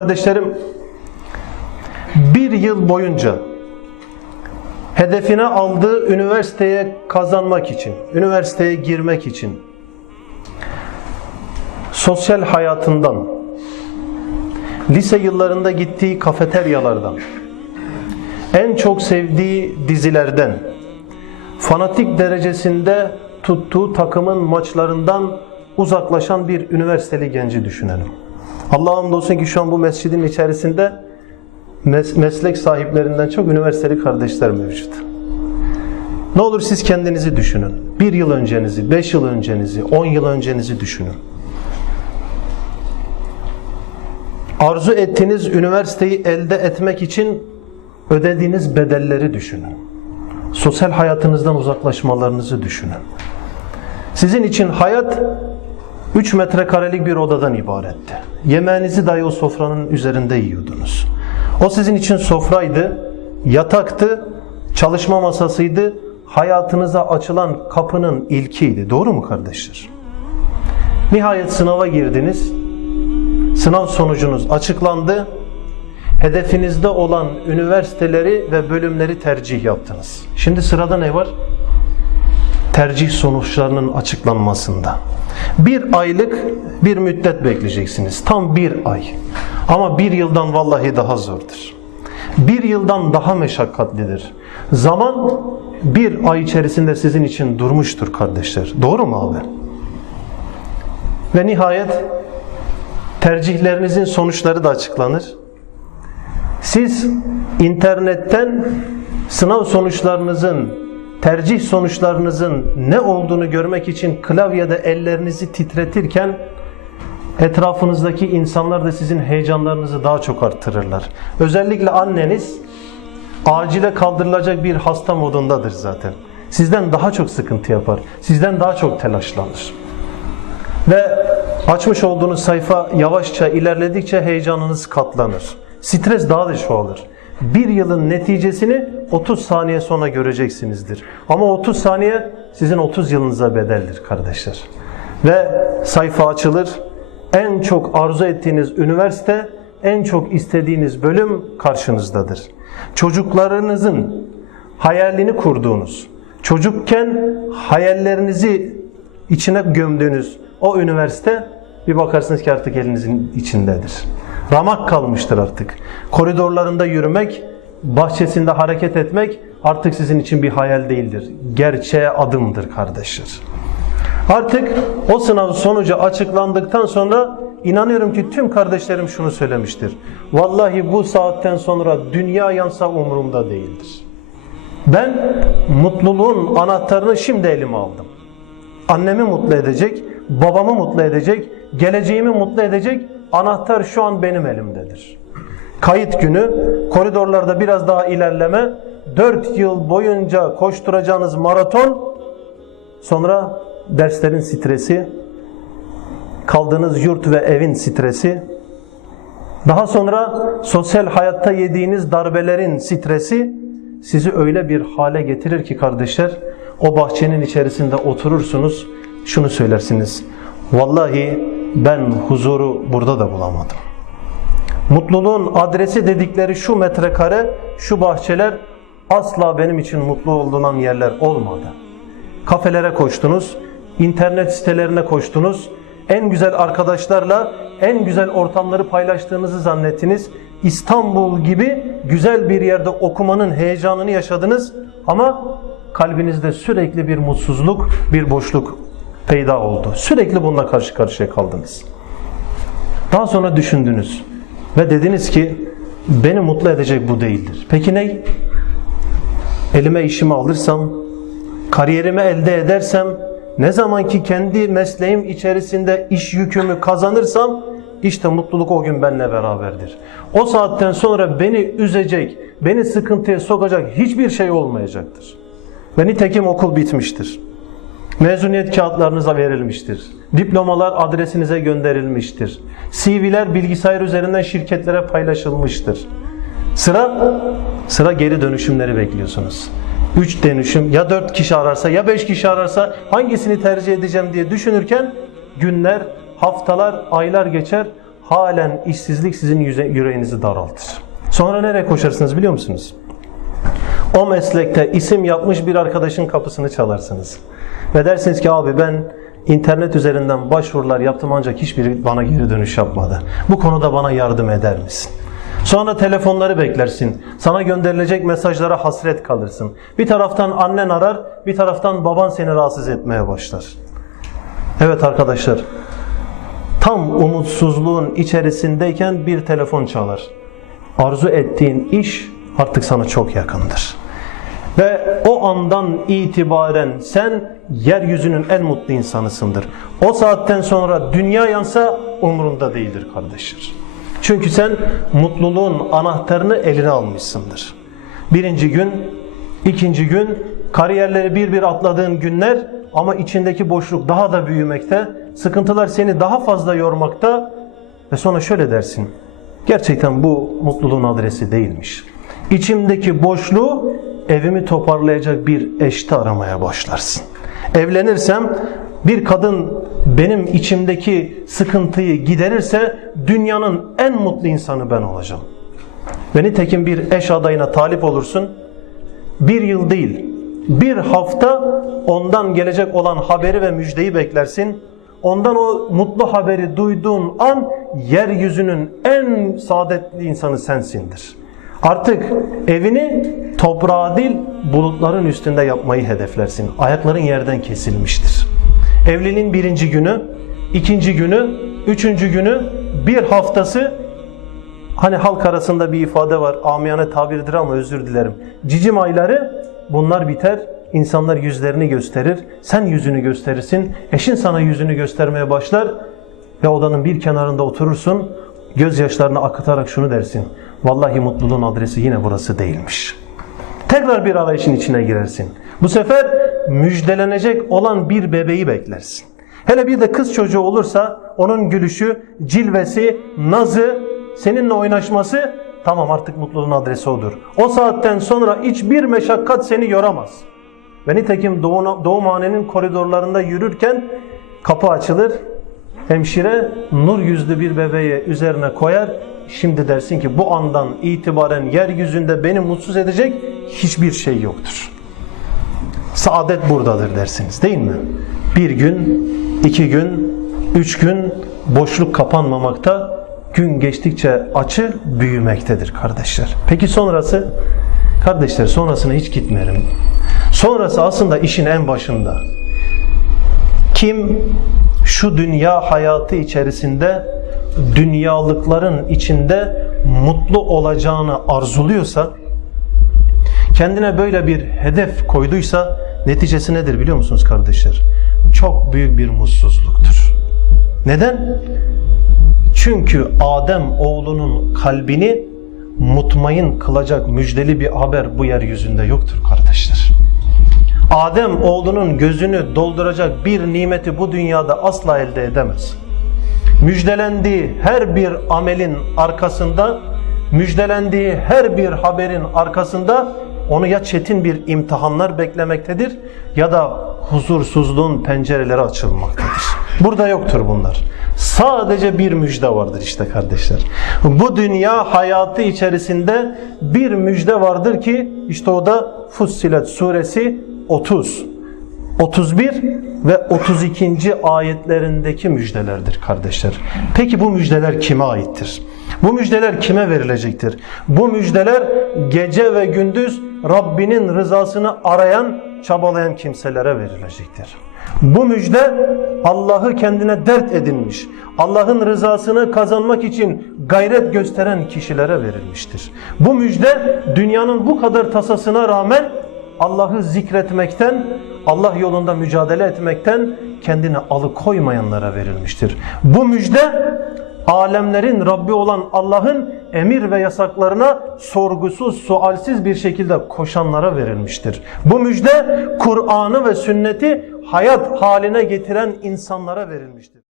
Kardeşlerim bir yıl boyunca hedefine aldığı üniversiteye kazanmak için, üniversiteye girmek için sosyal hayatından, lise yıllarında gittiği kafeteryalardan, en çok sevdiği dizilerden, fanatik derecesinde tuttuğu takımın maçlarından uzaklaşan bir üniversiteli genci düşünelim. Allah'a hamdolsun ki şu an bu mescidin içerisinde mes- meslek sahiplerinden çok üniversiteli kardeşler mevcut. Ne olur siz kendinizi düşünün. Bir yıl öncenizi, beş yıl öncenizi, on yıl öncenizi düşünün. Arzu ettiğiniz üniversiteyi elde etmek için ödediğiniz bedelleri düşünün. Sosyal hayatınızdan uzaklaşmalarınızı düşünün. Sizin için hayat 3 metrekarelik bir odadan ibaretti. Yemeğinizi dahi o sofranın üzerinde yiyordunuz. O sizin için sofraydı, yataktı, çalışma masasıydı, hayatınıza açılan kapının ilkiydi. Doğru mu kardeşler? Nihayet sınava girdiniz. Sınav sonucunuz açıklandı. Hedefinizde olan üniversiteleri ve bölümleri tercih yaptınız. Şimdi sırada ne var? Tercih sonuçlarının açıklanmasında. Bir aylık bir müddet bekleyeceksiniz. Tam bir ay. Ama bir yıldan vallahi daha zordur. Bir yıldan daha meşakkatlidir. Zaman bir ay içerisinde sizin için durmuştur kardeşler. Doğru mu abi? Ve nihayet tercihlerinizin sonuçları da açıklanır. Siz internetten sınav sonuçlarınızın, tercih sonuçlarınızın ne olduğunu görmek için klavyede ellerinizi titretirken etrafınızdaki insanlar da sizin heyecanlarınızı daha çok arttırırlar. Özellikle anneniz acile kaldırılacak bir hasta modundadır zaten. Sizden daha çok sıkıntı yapar. Sizden daha çok telaşlanır. Ve açmış olduğunuz sayfa yavaşça ilerledikçe heyecanınız katlanır. Stres daha da çoğalır. Bir yılın neticesini 30 saniye sonra göreceksinizdir. Ama 30 saniye sizin 30 yılınıza bedeldir kardeşler. Ve sayfa açılır. En çok arzu ettiğiniz üniversite, en çok istediğiniz bölüm karşınızdadır. Çocuklarınızın hayalini kurduğunuz, çocukken hayallerinizi içine gömdüğünüz o üniversite bir bakarsınız ki artık elinizin içindedir. Ramak kalmıştır artık. Koridorlarında yürümek, bahçesinde hareket etmek artık sizin için bir hayal değildir. Gerçeğe adımdır kardeşler. Artık o sınav sonucu açıklandıktan sonra inanıyorum ki tüm kardeşlerim şunu söylemiştir. Vallahi bu saatten sonra dünya yansa umurumda değildir. Ben mutluluğun anahtarını şimdi elime aldım. Annemi mutlu edecek, babamı mutlu edecek, geleceğimi mutlu edecek anahtar şu an benim elimdedir. Kayıt günü, koridorlarda biraz daha ilerleme, 4 yıl boyunca koşturacağınız maraton, sonra derslerin stresi, kaldığınız yurt ve evin stresi, daha sonra sosyal hayatta yediğiniz darbelerin stresi sizi öyle bir hale getirir ki kardeşler, o bahçenin içerisinde oturursunuz, şunu söylersiniz. Vallahi ben huzuru burada da bulamadım. Mutluluğun adresi dedikleri şu metrekare, şu bahçeler asla benim için mutlu olunan yerler olmadı. Kafelere koştunuz, internet sitelerine koştunuz, en güzel arkadaşlarla en güzel ortamları paylaştığınızı zannettiniz. İstanbul gibi güzel bir yerde okumanın heyecanını yaşadınız ama kalbinizde sürekli bir mutsuzluk, bir boşluk peyda oldu. Sürekli bununla karşı karşıya kaldınız. Daha sonra düşündünüz ve dediniz ki beni mutlu edecek bu değildir. Peki ne? Elime işimi alırsam, kariyerimi elde edersem, ne zaman ki kendi mesleğim içerisinde iş yükümü kazanırsam işte mutluluk o gün benimle beraberdir. O saatten sonra beni üzecek, beni sıkıntıya sokacak hiçbir şey olmayacaktır. Ve nitekim okul bitmiştir. Mezuniyet kağıtlarınıza verilmiştir. Diplomalar adresinize gönderilmiştir. CV'ler bilgisayar üzerinden şirketlere paylaşılmıştır. Sıra sıra geri dönüşümleri bekliyorsunuz. 3 dönüşüm ya 4 kişi ararsa ya 5 kişi ararsa hangisini tercih edeceğim diye düşünürken günler, haftalar, aylar geçer. halen işsizlik sizin yüreğinizi daraltır. Sonra nereye koşarsınız biliyor musunuz? O meslekte isim yapmış bir arkadaşın kapısını çalarsınız. Ve dersiniz ki abi ben internet üzerinden başvurular yaptım ancak hiçbiri bana geri dönüş yapmadı. Bu konuda bana yardım eder misin? Sonra telefonları beklersin. Sana gönderilecek mesajlara hasret kalırsın. Bir taraftan annen arar, bir taraftan baban seni rahatsız etmeye başlar. Evet arkadaşlar, tam umutsuzluğun içerisindeyken bir telefon çalar. Arzu ettiğin iş artık sana çok yakındır. Ve o andan itibaren sen yeryüzünün en mutlu insanısındır. O saatten sonra dünya yansa umurunda değildir kardeşler. Çünkü sen mutluluğun anahtarını eline almışsındır. Birinci gün, ikinci gün, kariyerleri bir bir atladığın günler ama içindeki boşluk daha da büyümekte, sıkıntılar seni daha fazla yormakta ve sonra şöyle dersin. Gerçekten bu mutluluğun adresi değilmiş. İçimdeki boşluğu evimi toparlayacak bir eşte aramaya başlarsın. Evlenirsem bir kadın benim içimdeki sıkıntıyı giderirse dünyanın en mutlu insanı ben olacağım. Ve nitekim bir eş adayına talip olursun. Bir yıl değil, bir hafta ondan gelecek olan haberi ve müjdeyi beklersin. Ondan o mutlu haberi duyduğun an yeryüzünün en saadetli insanı sensindir. Artık evini toprağa değil bulutların üstünde yapmayı hedeflersin. Ayakların yerden kesilmiştir. Evliliğin birinci günü, ikinci günü, üçüncü günü, bir haftası Hani halk arasında bir ifade var. Amiyane tabirdir ama özür dilerim. Cicim ayları bunlar biter. İnsanlar yüzlerini gösterir. Sen yüzünü gösterirsin. Eşin sana yüzünü göstermeye başlar. Ve odanın bir kenarında oturursun. Gözyaşlarını akıtarak şunu dersin. Vallahi mutluluğun adresi yine burası değilmiş. Tekrar bir arayışın içine girersin. Bu sefer müjdelenecek olan bir bebeği beklersin. Hele bir de kız çocuğu olursa onun gülüşü, cilvesi, nazı, seninle oynaşması tamam artık mutluluğun adresi odur. O saatten sonra hiçbir meşakkat seni yoramaz. Ve nitekim doğum, doğumhanenin koridorlarında yürürken kapı açılır. Hemşire nur yüzlü bir bebeği üzerine koyar. Şimdi dersin ki bu andan itibaren yeryüzünde beni mutsuz edecek hiçbir şey yoktur. Saadet buradadır dersiniz değil mi? Bir gün, iki gün, üç gün boşluk kapanmamakta, gün geçtikçe açı büyümektedir kardeşler. Peki sonrası? Kardeşler sonrasına hiç gitmeyelim. Sonrası aslında işin en başında. Kim şu dünya hayatı içerisinde dünyalıkların içinde mutlu olacağını arzuluyorsa kendine böyle bir hedef koyduysa neticesi nedir biliyor musunuz kardeşler? Çok büyük bir mutsuzluktur. Neden? Çünkü Adem oğlunun kalbini mutmain kılacak müjdeli bir haber bu yeryüzünde yoktur kardeşler. Adem oğlunun gözünü dolduracak bir nimeti bu dünyada asla elde edemez. Müjdelendiği her bir amelin arkasında, müjdelendiği her bir haberin arkasında onu ya çetin bir imtihanlar beklemektedir ya da huzursuzluğun pencereleri açılmaktadır. Burada yoktur bunlar. Sadece bir müjde vardır işte kardeşler. Bu dünya hayatı içerisinde bir müjde vardır ki işte o da Fussilet suresi 30. 31 ve 32. ayetlerindeki müjdelerdir kardeşler. Peki bu müjdeler kime aittir? Bu müjdeler kime verilecektir? Bu müjdeler gece ve gündüz Rabbinin rızasını arayan, çabalayan kimselere verilecektir. Bu müjde Allah'ı kendine dert edinmiş, Allah'ın rızasını kazanmak için gayret gösteren kişilere verilmiştir. Bu müjde dünyanın bu kadar tasasına rağmen Allah'ı zikretmekten, Allah yolunda mücadele etmekten kendini alıkoymayanlara verilmiştir. Bu müjde alemlerin Rabbi olan Allah'ın emir ve yasaklarına sorgusuz, sualsiz bir şekilde koşanlara verilmiştir. Bu müjde Kur'an'ı ve sünneti hayat haline getiren insanlara verilmiştir.